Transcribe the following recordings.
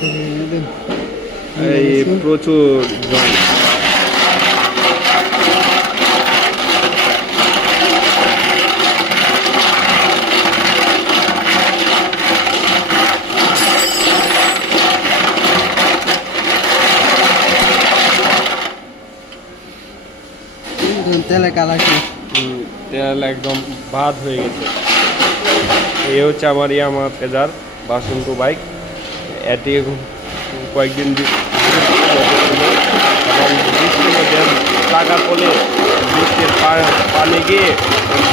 এই প্রচুর জং। তেলে কালাকি তেল একদম ভাত হয়ে গেছে। এই হচ্ছে আমার ইয়ামাহা ফেজার ভার্সন 2 বাইক। এটি কয়েকদিন এবং বৃষ্টির মধ্যে টাকার ফলে বৃষ্টির পানি গিয়ে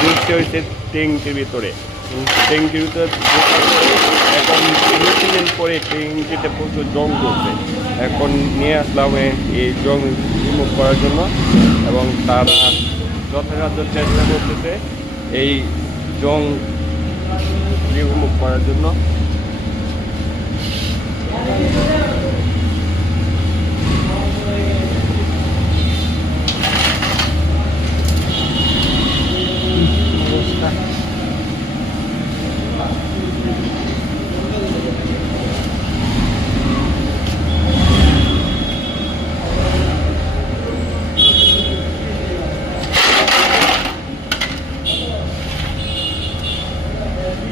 বৃষ্টি হয়েছে ট্যাঙ্কির ভিতরে। ট্যাঙ্কির ভিতরে এখন কিছুদিন পরে ট্যাঙ্কিতে প্রচুর জং করছে। এখন নিয়ে আসলাম এই জং রিমুভ করার জন্য এবং তারা যথাযথ চেষ্টা করতেছে এই জং রিমুভ করার জন্য।